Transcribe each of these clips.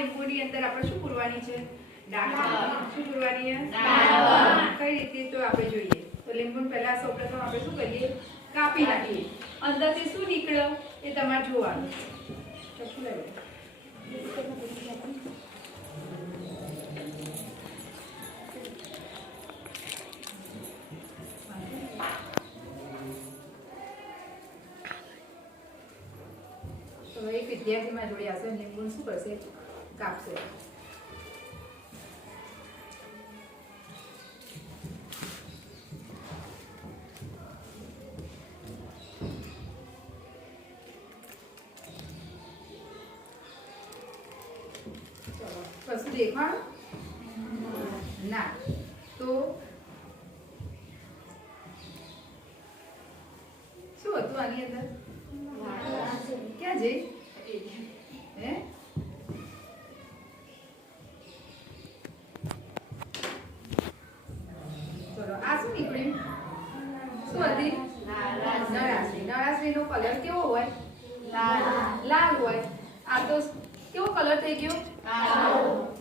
લીંબુની અંદર આપણે શું પૂરવાની છે? ડાળખણ. શું પૂરવાની છે? કઈ રીતે તો આપણે જોઈએ. તો લીંબુ પહેલા સૌપ્રથમ આપણે શું કરીએ? કાપી નાખીએ. અંદરથી શું નીકળે એ તમારે જોવાનું. ચપ્પુ લઈ લો. તો એક વિદ્યાર્થી માં જોડે આવશે લીંબુ શું કરશે? કાપશે. કશું દેખાણ ના તો શું હતું આની અંદર? ક્યાં જઈ? હે? ચલો આ શું નીકળ્યું? શું હતી? નળાશ્રી. નળાશ્રીનો કલર કેવો હોય? લાલ હોય. આ તો કેવો કલર થઈ ગયો?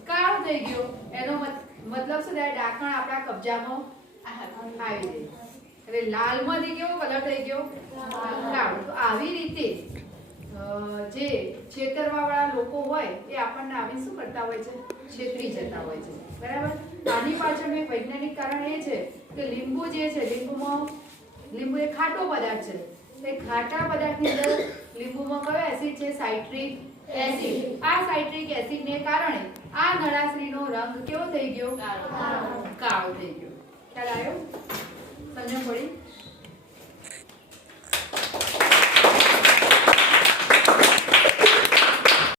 કાળો થઈ ગયો. એનો મતલબ શું થાય? ડાકણ આપણા કબજામાં આવી જાય. એટલે લાલમાંથી કેવો કલર થઈ ગયો? કાળો. તો આવી રીતે જે છેતરવાવાળા લોકો હોય એ આપણને આવીને શું કરતા હોય છે? છેતરી જતા હોય છે. બરાબર? આની પાછળનું એક વૈજ્ઞાનિક કારણ એ છે કે લીંબુ જે છે, લીંબુ એ ખાટો પદાર્થ છે. એ ખાટા પદાર્થની અંદર લીંબુમાં કયો એસિડ છે? Citric acid. આ સાઇટ્રિક એસિડને કારણે આ નળાશ્રીનો રંગ કેવો થઈ ગયો? કાળો થઈ ગયો. ખ્યાલ આવ્યો? સમજણ પડી?